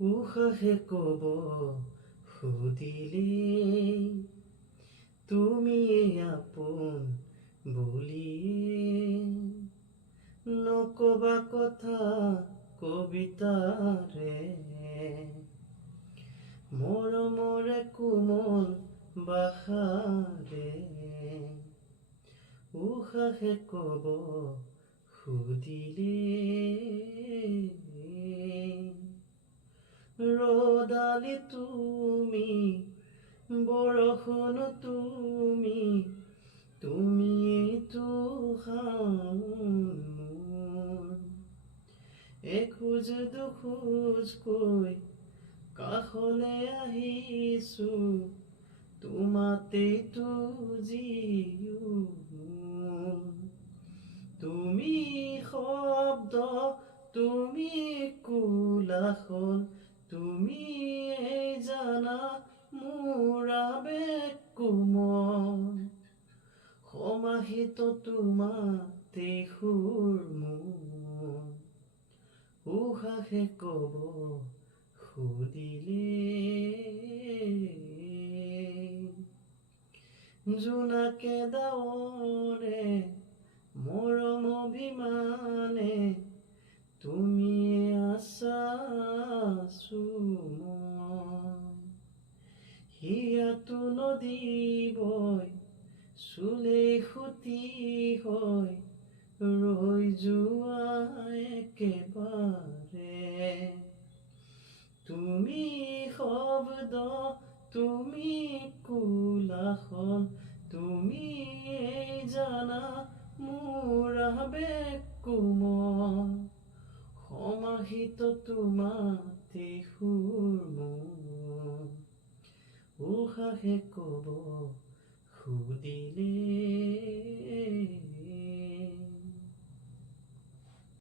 উশাহে কব সুধিলে তুমি আপোন বুলিয়ে নকবা কথা কবিতাৰে মৰমৰে কোমল ভাষাৰে উশাহে কব সুধিলে ৰদালি তুমি বৰষুণ তুমি তুমিয়েতো মোৰ এখোজ দুখোজকৈ কাষলে আহিছো তোমাতেইতো জিও তুমি শব্দ তুমি কোলাহল তুমি জানা মোৰ আবেগ কোমল সমাহিত তোমাতে সুৰ মোৰ উশাহে কব সুধিলে জোনাকে ডাৱৰে মৰম অভিমানে তুমি আছাছো হিয়াটো নদী বৈ চুলে সুতি হয় ৰৈ যোৱা একেবাৰে তুমি শব্দ তুমি কোলাহল তুমি জানা মোৰ আবেগ কোমল সমাহিত তোমাতে সুৰ মোৰ উশাহে কব সুধিলে